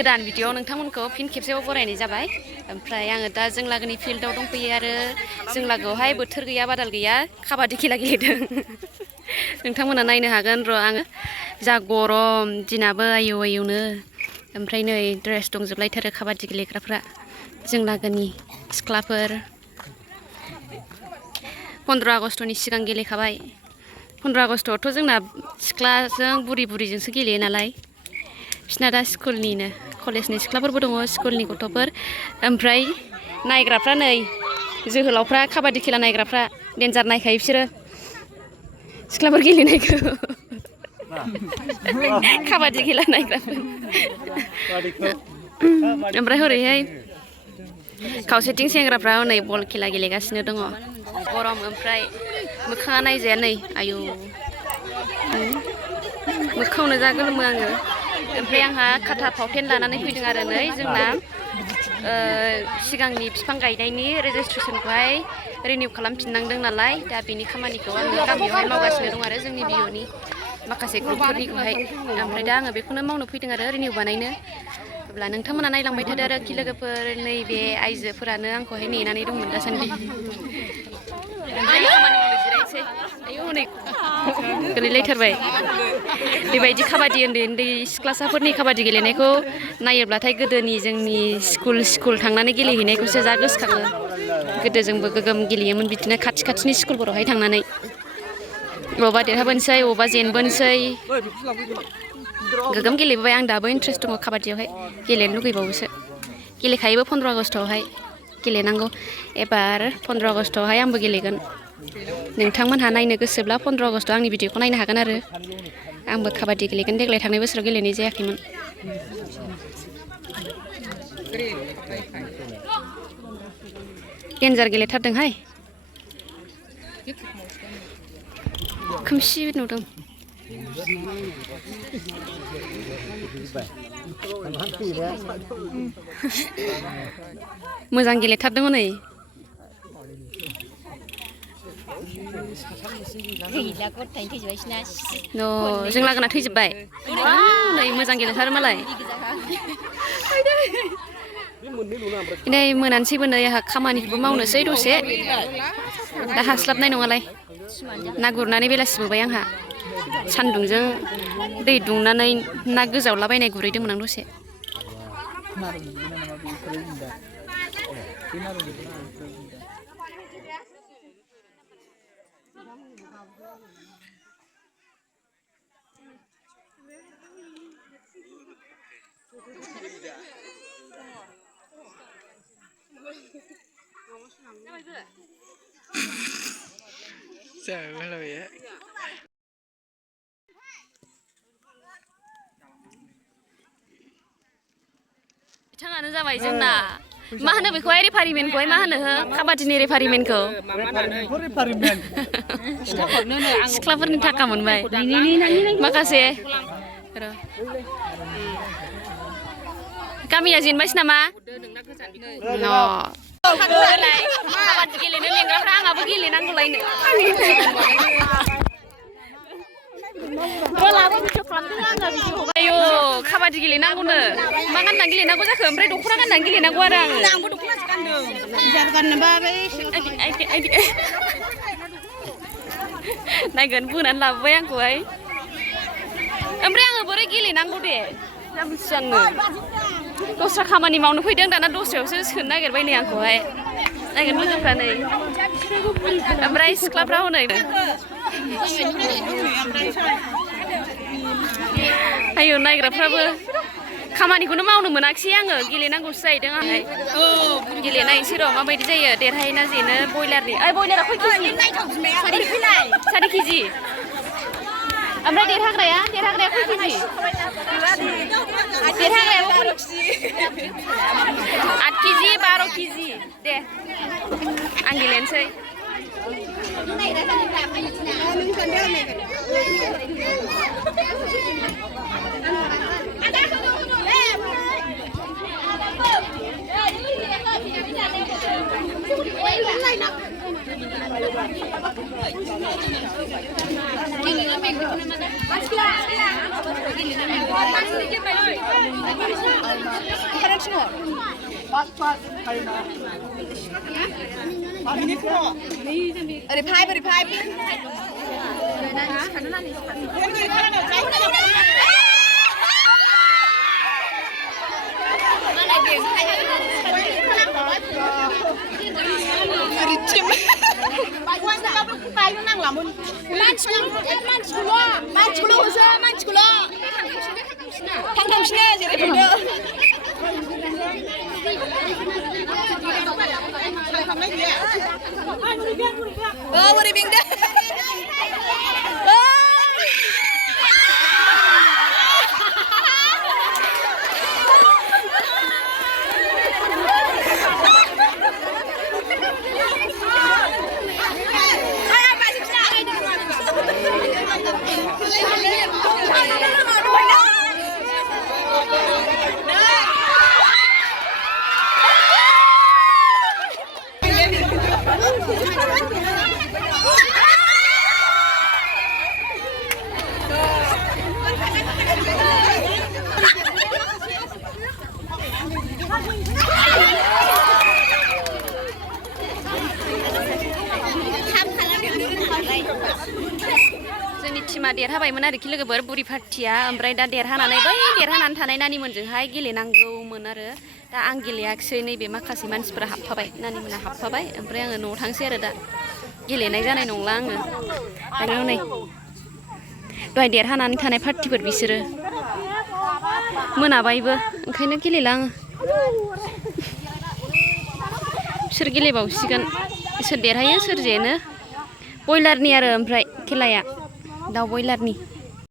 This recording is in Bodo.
गोदान भिडिअ नोंथांमोनखौ फिन खेबसेबाव बरायनाय जाबाय। ओमफ्राय आङो दा जों लागोनि फिल्डआव दंफैयो आरो जों लागोआवहाय बोथोर गैया बादाल गैया काबादि खेला गेलेदों। नोंथांमोना नायनो हागोन र' आङो जा गरम दिनाबो आयौ आयौनो। ओमफ्राय नै ड्रेस दंजोबलायथारो काबादि गेलेग्राफ्रा जों लागोनि सिख्लाफोर 15 आगस्टनि सिगां गेलेखाबाय। 15 आगस्टआवथ' जोंना सिख्लाजों बुरि बुरिजोंसो गेलेयो नालाय। बिसिना दा स्कुलनिनो कलेजनि सिख्लाफोरबो दङ स्कुलनि गथ'फोर। ओमफ्राय नायग्राफ्रा नै जोहोलावफ्रा काबादि खेला नायग्राफ्रा डेन्जार नायखायो बिसोरो सिख्लाफोर गेलेनायखौ। काबादि खेला नायग्राफोर। ओमफ्राय हरैहाय खावसेथिं सेंग्राफ्रा हनै बल खेला गेलेगासिनो दङ। गरम ओमफ्राय मोखाङा नायजाया नै आयौ मोखाङावनो जा गोलोमो आङो। ओमफ्राय आंहा खाथा फावथेन लानानै फैदों आरो नै जोंना सिगांनि बिफां गायनायनि रेजिस्ट्रेसनखौहाय रिनिउ खालामफिननांदों नालाय दा बेनि खामानिखौ आङो गामियावहाय मावगासिनो दं आरो जोंनि बिअनि माखासे ग्रुपफोरनिखौहाय। ओमफ्राय दा आङो बेखौनो मावनो फैदों आरो रिनिउ बानायनो। अब्ला नोंथांमोना नायलांबाय थादो आरोखि लोगोफोर। नैबे आइजोफोरानो आंखौहाय नेनानै दंमोन दासान्दि। जिरायनोसै आयौ हनै गोलैलायथारबाय। बेबायदि काबादि उन्दै उन्दै सिख्लासाफोरनि काबादि गेलेनायखौ नायोब्लाथाय गोदोनि जोंनि स्कुल थांनानै गेलेहैनायखौसो जा गोसोखाङो। गोदो जोंबो गोगोम गेलेयोमोन बिदिनो खाथि खाथिनि स्कुलफोरावहाय थांनानै बबावबा देरहाबोनोसै बबावबा जेनबोनोसै गोगोम गेलेबोबाय। आं दाबो इन्ट्रेस्ट दङ काबादियावहाय गेलेनो लुगैबावोसो। गेलेखायोबो 15 आगस्टआवहाय गेलेनांगौ। एबार 15 आगस्टआवहाय आंबो गेलेगोन। नोंथांमोनहा नायनो गोसोब्ला 15 आगस्टआव आंनि भिडिअखौ नायनो हागोन आरो आंबो काबादि गेलेगोन। देग्लाय थांनाय बोसोराव गेलेनाय जायाखैमोन। डेन्जार गेलेथारदोंहाय खोमसि नुदों। मोजां गेलेथारदों हनै जों लागोना थैजोब्बाय। नै मोजां गेलेथारो मालाय। नै मोनानोसैबो नै आंहा खामानिखौबो मावनोसै दसे दा हास्लाबनाय नङालाय। ना गुरनानै बेलासि मोनबाय आंहा सान्दुंजों दै दुंनानै ना गोजावलाबायनाय गुरहैदोंमोन आं दसे। बिथाङानो जाबाय जोंना मा होनो बेखौहाय रेफारिमेन्टखौहाय मा होनो काबादिनि रेफारिमेन्टखौ सिख्लाफोरनि थाखा मोनबाय माखासे। गामिया जेनबायसै नामा? काबादि गेलेनो लेंग्राफ्रा आंहाबो गेलेनांगौलायनो। आयौ काबादि गेलेनांगौनो मा गाननानै गेलेनांगौ जाखो? ओमफ्राय दख'ना गाननानै गेलेनांगौ आरो आङो। नायगोन बोनानै लाबोबाय आंखौहाय। ओमफ्राय आङो बोरै गेलेनांगौ दे जाम्बिसो आङो। दस्रा खामानि मावनो फैदों दाना दस्रायावसो सोनो नागिरबाय नै आंखौहाय। नायगोन लोगोफ्रा नै ओमफ्राय सिख्लाफ्रा हनै आयौ नायग्राफ्राबो खामानिखौनो मावनो मोनाखिसै आङो गेलेनांगौसो जाहैदों आंहाय। गेलेनायसै र' माबायदि जायो देरहायोना जेनो बयलारनि। बयलारा खय केजि? 4 केजि। ओमफ्राय देरहाग्राया खय केजि? देरहाग्रायाबो 8 केजि 12 केजि। दे आं गेलेनोसै। ओरै फाइभ मानसिखौल' होसो मानसिखौल' थांफिनो जेरै थांदो बोरै बेंदो जोंनि टिमा देरहाबायमोन आरोखि लोगोफोर बुरि पार्टिया ओमफ्राय दा देरहानानै थानाय नानिमोनजोंहाय गेलेनांगौमोन आरो दा आं गेलेयाखिसै नैबे माखासे मानसिफोरा हाबफाबाय नानिमोना हाबफाबाय ओमफ्राय आङो न'आव थांसै आरो दा गेलेनाय जानाय नंला आङो दानिया नै दहाय देरहानानै थानाय पार्टिफोर बिसोरो मोनाबायबो ओंखायनो गेलेला आङो सोर गेलेबावसिगोन सोर देरहायो सोर जेनो बयलारनि आरो ओमफ्राय खेलाया दाउ बयलारनि